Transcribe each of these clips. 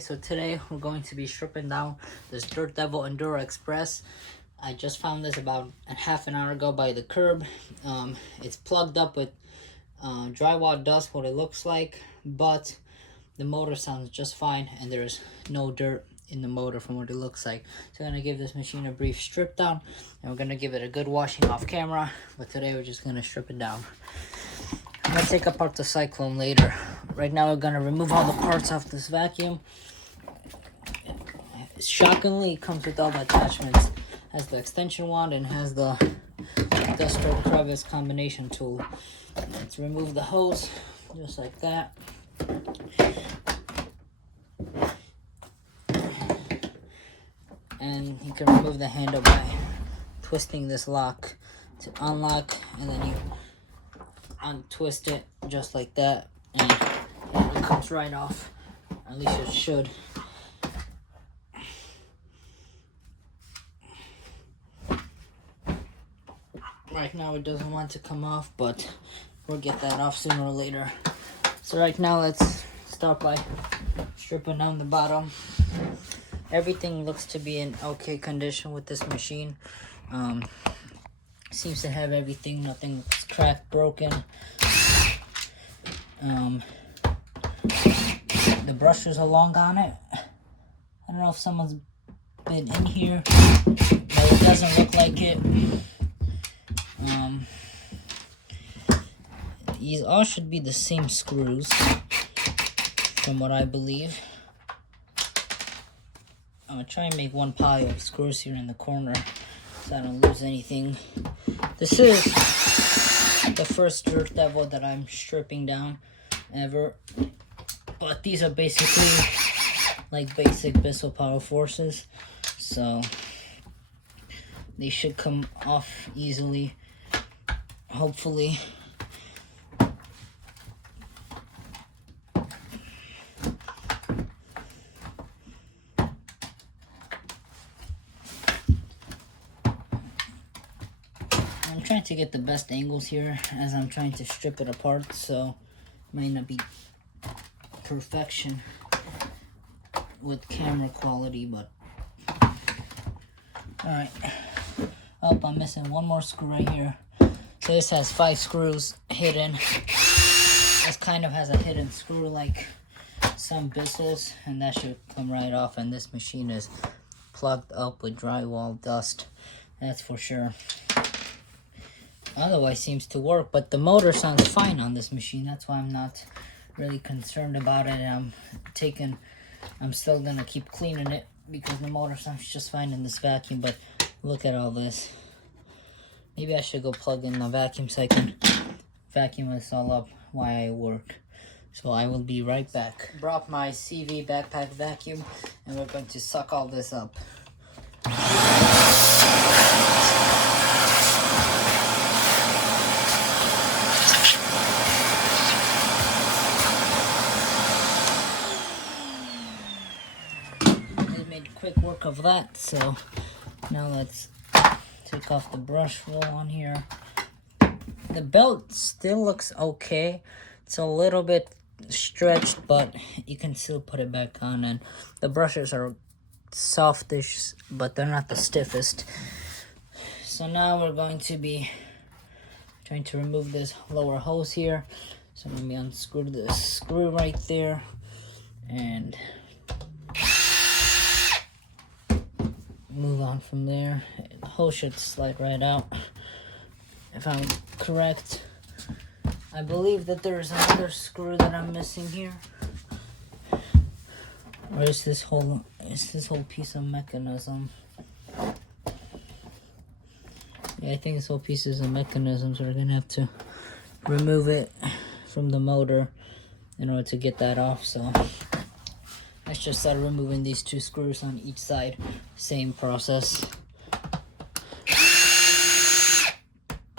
So today we're going to be stripping down this Dirtdevil Endura Express. I just found this about a half an hour ago by the curb. It's plugged up with drywall dust, what it looks like, but the motor sounds just fine and there's no dirt in the motor from what it looks like. So I'm going to give this machine a brief strip down and we're going to give it a good washing off camera, but today we're just going to strip it down. I'm going to take apart the Cyclone later. Right now we're going to remove all the parts off this vacuum. Shockingly, it comes with all the attachments. Has the extension wand and has the dust or crevice combination tool. Let's remove the hose, just like that. And you can remove the handle by twisting this lock to unlock, and then you untwist it just like that, and it comes right off. At least it should. Right now it doesn't want to come off, but we'll get that off sooner or later. So right now let's start by stripping down the bottom. Everything looks to be in okay condition with this machine. Seems to have everything, nothing's cracked, broken. The brushes are long on it. I don't know if someone's been in here, but it doesn't look like it. These all should be the same screws, from what I believe. I'm gonna try and make one pile of screws here in the corner so I don't lose anything. This is the first Dirtdevil that I'm stripping down ever, but these are basically like basic Bissell Power Forces, so they should come off easily, hopefully. I'm trying to get the best angles here as I'm trying to strip it apart, so it might not be perfection with camera quality, but alright. Oh, I'm missing one more screw right here. So this has 5 screws hidden. This kind of has a hidden screw like some Bissells, and that should come right off, and this machine is plugged up with drywall dust, that's for sure. Otherwise seems to work, but the motor sounds fine on this machine. That's why I'm not really concerned about it. I'm still gonna keep cleaning it because the motor sounds just fine in this vacuum. But look at all this. Maybe I should go plug in the vacuum so I can vacuum this all up while I work. So I will be right back. Brought my CV backpack vacuum and we're going to suck all this up. Quick work of that. So now let's take off the brush roll on here. The belt still looks okay. It's a little bit stretched, but you can still put it back on, and the brushes are softish, but they're not the stiffest. So now we're going to be trying to remove this lower hose here. So let me unscrew this screw right there and move on from there. The hose should slide right out if I'm correct. I believe that there's another screw that I'm missing here. Or is this whole piece of mechanism? Yeah, I think this whole piece is a mechanism, so we're gonna have to remove it from the motor in order to get that off. So let's just start removing these 2 screws on each side. Same process.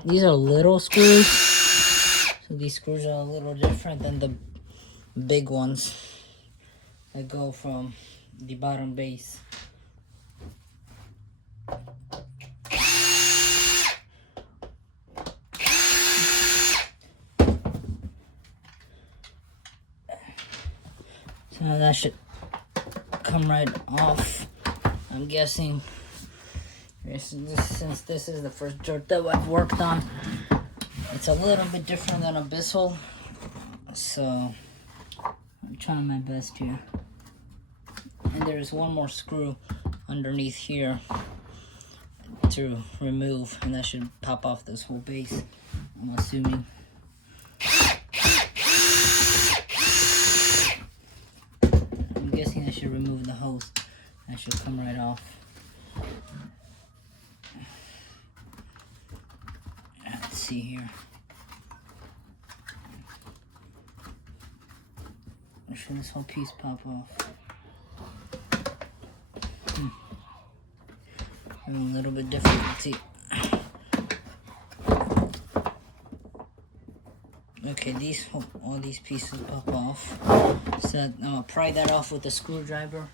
These are little screws, so these screws are a little different than the big ones that go from the bottom base. So that should come right off. I'm guessing, since this is the first Dirtdevil I've worked on, it's a little bit different than Abyssal, so I'm trying my best here. And there's one more screw underneath here to remove, and that should pop off this whole base, I'm assuming. I'm guessing I should remove the hose. That should come right off. Let's see here. Or should this whole piece pop off? Having a little bit difficulty. Okay, all these pieces pop off. So I'll pry that off with a screwdriver,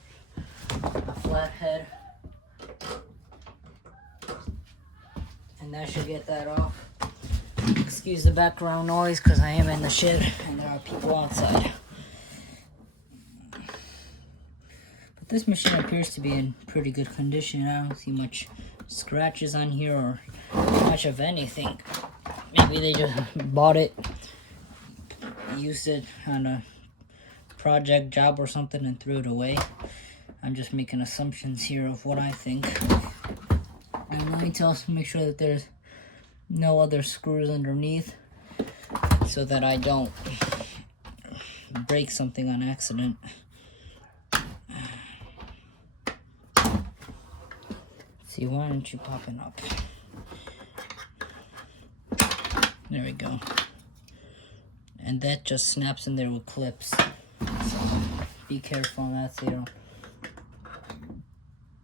a flathead, and that should get that off. Excuse the background noise because I am in the shed and there are people outside. But this machine appears to be in pretty good condition. I don't see much scratches on here or much of anything. Maybe they just bought it, used it on a project job or something and threw it away. I'm just making assumptions here of what I think. And let me make sure that there's no other screws underneath so that I don't break something on accident. See, why aren't you popping up? There we go. And that just snaps in there with clips. So be careful on that so you don't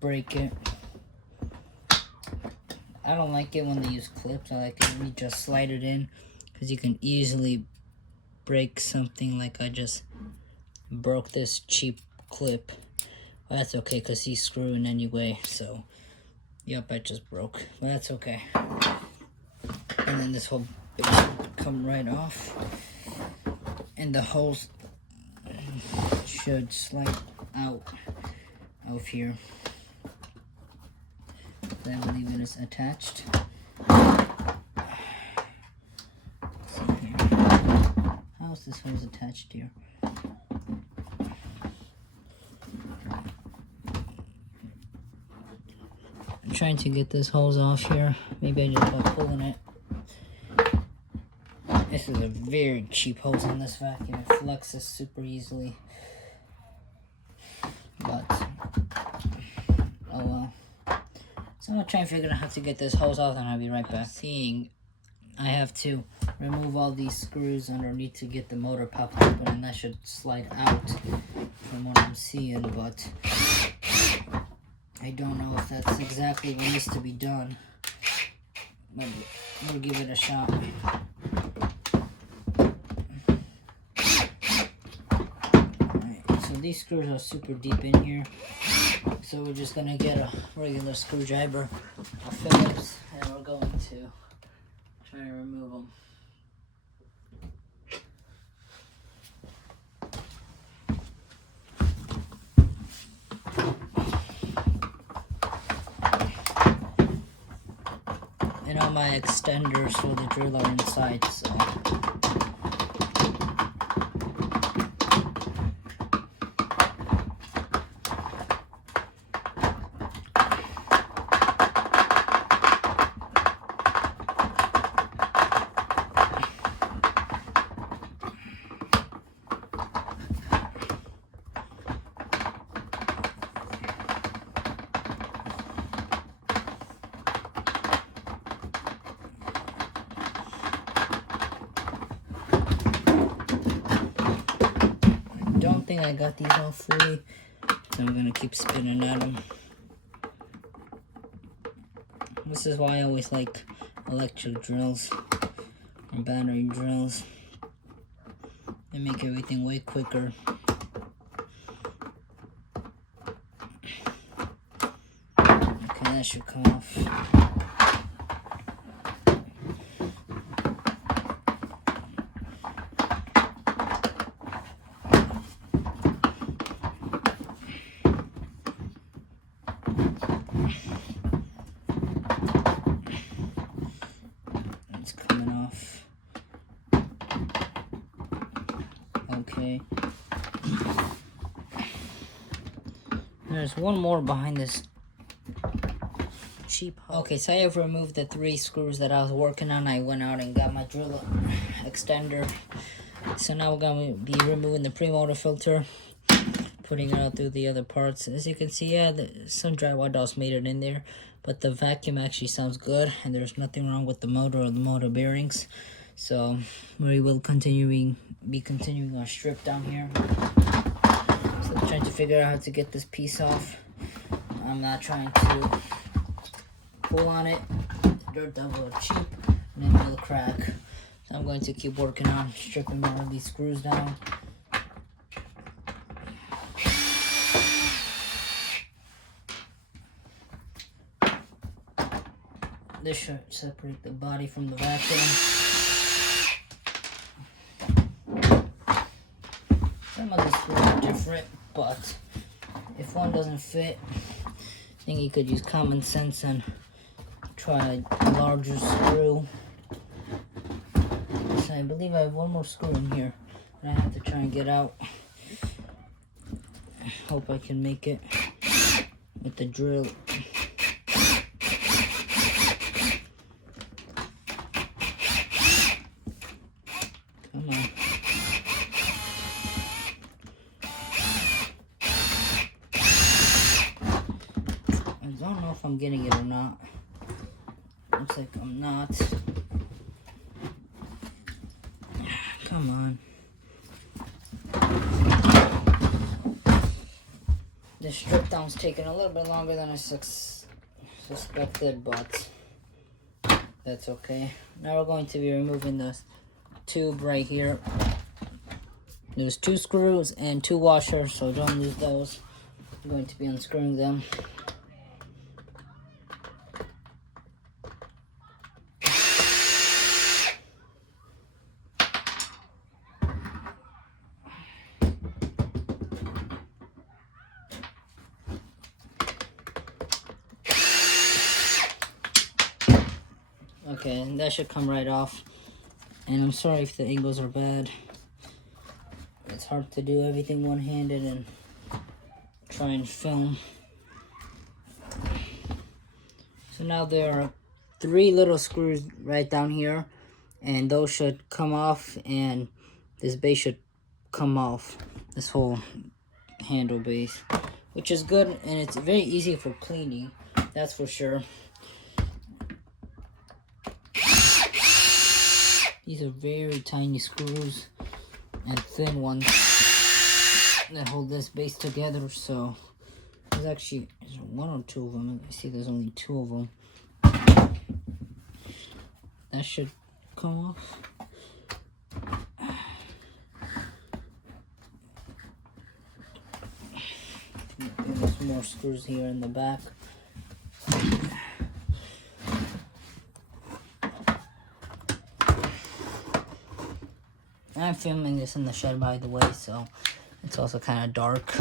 break it. I don't like it when they use clips. I like it when you just slide it in, because you can easily break something. Like I just broke this cheap clip. Well, that's okay because he's screwing anyway. So, yep, I just broke. But that's okay. And then this whole bit should come right off. And the hose should slide out of here. I believe it is attached. See here. How is this hose attached here? I'm trying to get this hose off here. Maybe I just by pulling it. This is a very cheap hose on this vacuum. It flexes super easily. But oh well. So I'm gonna try and figure out how to get this hose off, and I'll be right back. Seeing I have to remove all these screws underneath to get the motor popped open, and that should slide out from what I'm seeing, but I don't know if that's exactly what needs to be done. But we'll give it a shot. Alright, so these screws are super deep in here. So we're just gonna get a regular screwdriver, a Phillips, and we're going to try to remove them. And all my extenders for the drill are inside, so. I don't think I got these all fully, so I'm gonna keep spinning at them. This is why I always like electric drills or battery drills. They make everything way quicker. Okay, that should come off. There's one more behind this cheap hose. Okay, so I have removed the 3 screws that I was working on. I went out and got my drill extender. So now we're going to be removing the pre-motor filter, putting it out through the other parts. As you can see, yeah, some drywall dust made it in there, but the vacuum actually sounds good, and there's nothing wrong with the motor or the motor bearings. So we will be continuing our strip down here. So I'm trying to figure out how to get this piece off. I'm not trying to pull on it. Dirtdevil are cheap, and then it'll crack. So I'm going to keep working on stripping more of these screws down. This should separate the body from the vacuum. Some of the screws are different, but if one doesn't fit, I think you could use common sense and try a larger screw. So I believe I have one more screw in here that I have to try and get out. I hope I can make it with the drill. Come on. I don't know if I'm getting it or not. Looks like I'm not. Come on. The strip down's taking a little bit longer than I suspected, but that's okay. Now we're going to be removing the tube right here. There's 2 screws and 2 washers, so don't lose those. I'm going to be unscrewing them. Okay, and that should come right off. And I'm sorry if the angles are bad. It's hard to do everything one-handed and try and film. So now there are 3 little screws right down here, and those should come off, and this base should come off, this whole handle base, which is good, and it's very easy for cleaning, that's for sure. These are very tiny screws and thin ones that hold this base together. So there's actually 1 or 2 of them. I see there's only 2 of them. That should come off. There's more screws here in the back. I'm filming this in the shed, by the way, so it's also kind of dark.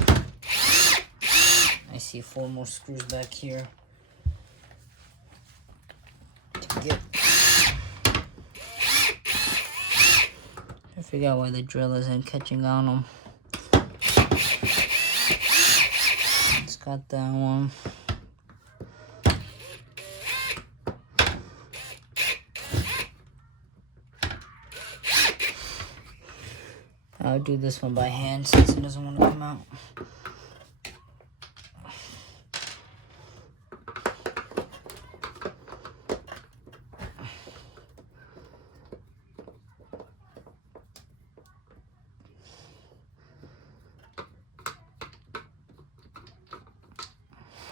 I see 4 more screws back here to get. I figure out why the drill isn't catching on them. It's got that one. I'll do this one by hand since it doesn't want to come out.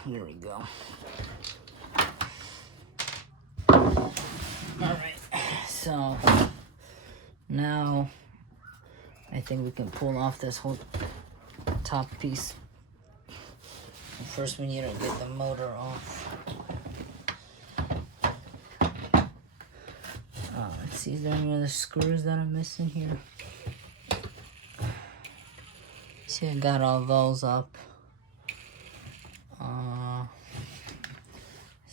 There we go. Alright, so now I think we can pull off this whole top piece. First we need to get the motor off. Let's see, is there any other screws that I'm missing here? See, I got all those up.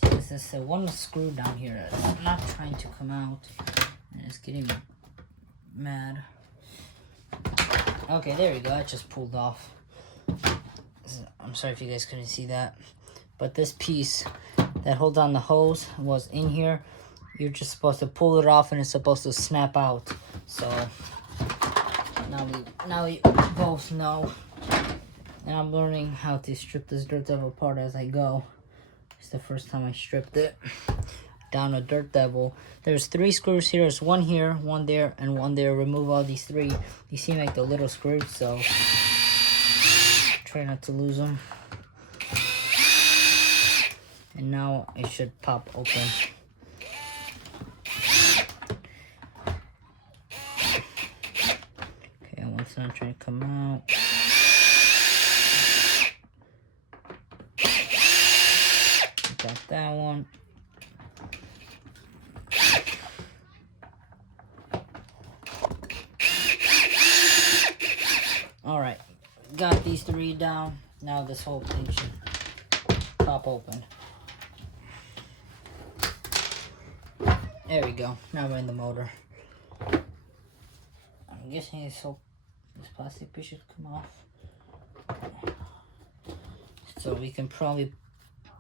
So this is one screw down here that's not trying to come out, and it's getting me mad. Okay, there we go. I just pulled off. I'm sorry if you guys couldn't see that. But this piece that holds on the hose was in here. You're just supposed to pull it off and it's supposed to snap out. So now we both know. And I'm learning how to strip this Dirtdevil apart as I go. It's the first time I stripped it. Down a Dirtdevil. There's 3 screws here. There's one here, one there, and one there. Remove all these 3. These seem like the little screws, so try not to lose them. And now it should pop open. Okay, once it's not trying to come out. Got that one. Alright, got these 3 down. Now this whole thing should pop open. There we go. Now we're in the motor. I'm guessing this plastic piece should come off. So we can probably...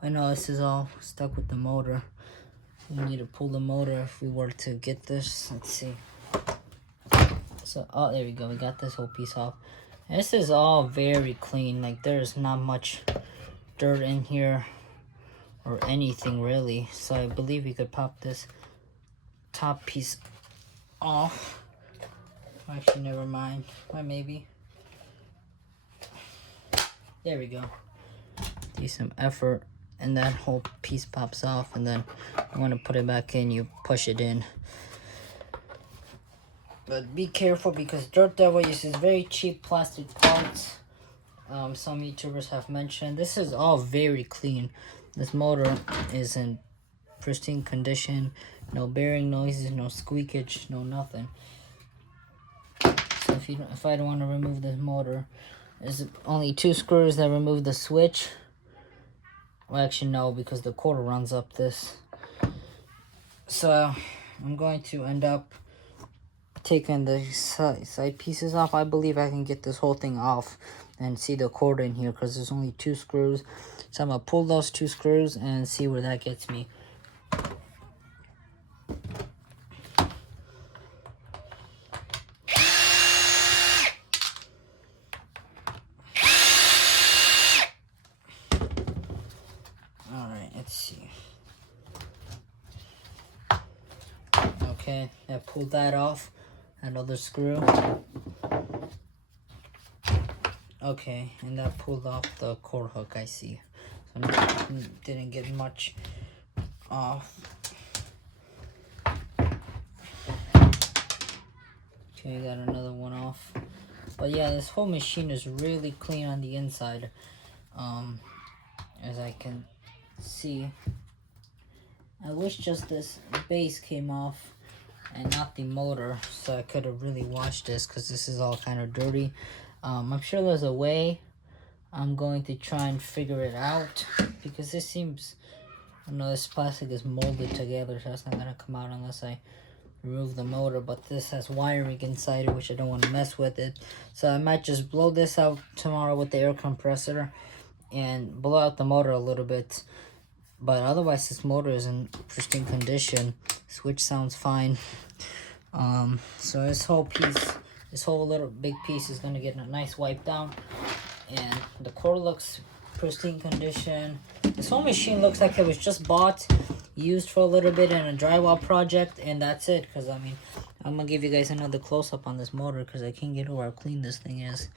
I know this is all stuck with the motor. We need to pull the motor if we were to get this. Let's see. So, oh, there we go. We got this whole piece off. And this is all very clean. Like, there's not much dirt in here or anything really. So I believe we could pop this top piece off. Actually, never mind. Or maybe. There we go. Do some effort. And that whole piece pops off, and then you want to put it back in, you push it in. But be careful because Dirtdevil uses very cheap plastic parts. Some YouTubers have mentioned. This is all very clean. This motor is in pristine condition. No bearing noises, no squeakage, no nothing. So if I don't want to remove this motor, there's only 2 screws that remove the switch. Well, actually, no, because the cord runs up this. So, I'm going to end up taking the side pieces off. I believe I can get this whole thing off and see the cord in here because there's only 2 screws. So, I'm going to pull those 2 screws and see where that gets me. Let's see. Okay, I pulled that off. Another screw. Okay, and that pulled off the cord hook, I see. So didn't get much off. Okay, got another one off. But yeah, this whole machine is really clean on the inside. As I can see. I wish just this base came off and not the motor, so I could have really washed this because this is all kind of dirty. I'm sure there's a way. I'm going to try and figure it out because this seems, I know this plastic is molded together, so it's not going to come out unless I remove the motor, but this has wiring inside it, which I don't want to mess with it. So I might just blow this out tomorrow with the air compressor and blow out the motor a little bit. But otherwise, this motor is in pristine condition. Switch sounds fine. So this whole piece, this whole little big piece is going to get a nice wipe down. And the core looks pristine condition. This whole machine looks like it was just bought, used for a little bit in a drywall project, and that's it. Because, I mean, I'm going to give you guys another close-up on this motor because I can't get over how clean this thing is.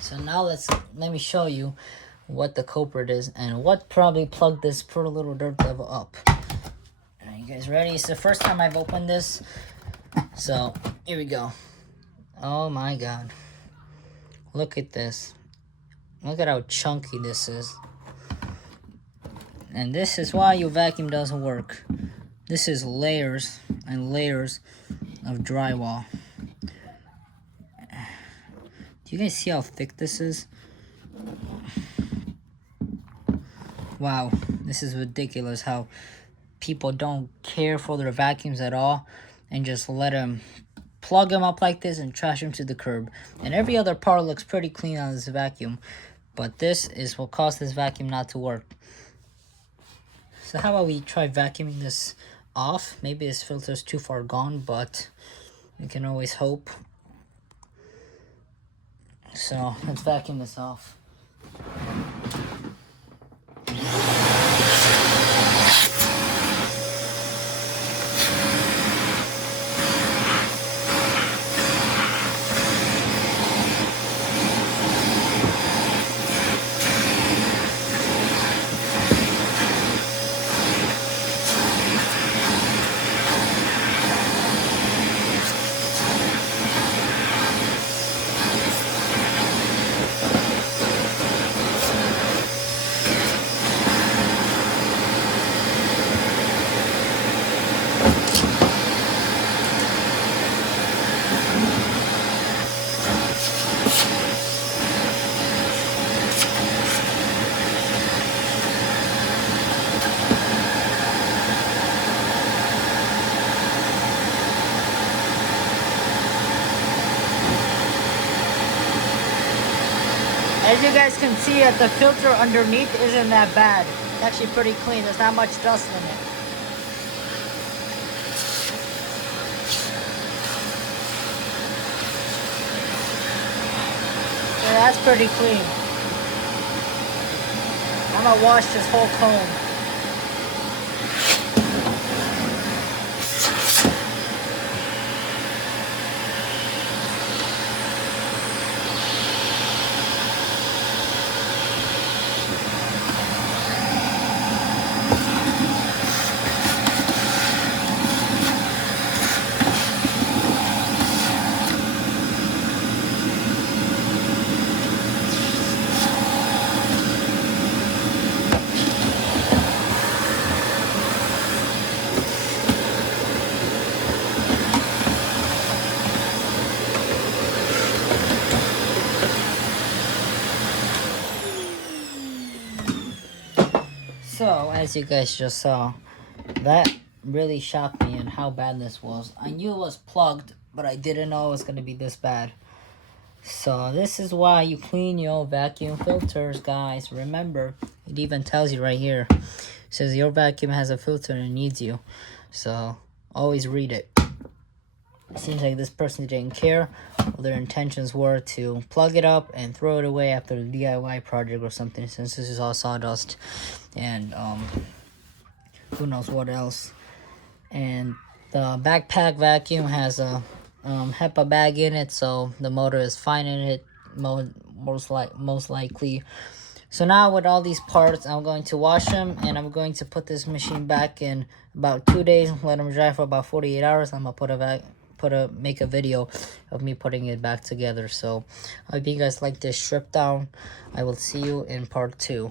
So now let me show you what the culprit is and what probably plugged this poor little Dirtdevil up. Are you guys ready? It's the first time I've opened this. So, here we go. Oh my god. Look at this. Look at how chunky this is. And this is why your vacuum doesn't work. This is layers and layers of drywall. Do you guys see how thick this is? Wow, this is ridiculous how people don't care for their vacuums at all and just let them plug them up like this and trash them to the curb. And every other part looks pretty clean on this vacuum, but this is what caused this vacuum not to work. So how about we try vacuuming this off? Maybe this filter's too far gone, but we can always hope. So let's vacuum this off. As you guys can see, that the filter underneath isn't that bad. It's actually pretty clean. There's not much dust in it. Yeah, that's pretty clean. I'm gonna wash this whole comb. So, as you guys just saw, that really shocked me in how bad this was. I knew it was plugged, but I didn't know it was going to be this bad. So, this is why you clean your vacuum filters, guys. Remember, it even tells you right here. It says your vacuum has a filter and it needs you. So, always read it. It seems like this person didn't care. Well, their intentions were to plug it up and throw it away after a DIY project or something, since this is all sawdust and who knows what else. And the backpack vacuum has a HEPA bag in it, so the motor is fine in it most likely. So now with all these parts, I'm going to wash them, and I'm going to put this machine back in about 2 days. Let them dry for about 48 hours. I'm gonna make a video of me putting it back together. So I hope you guys like this strip down. I will see you in part 2.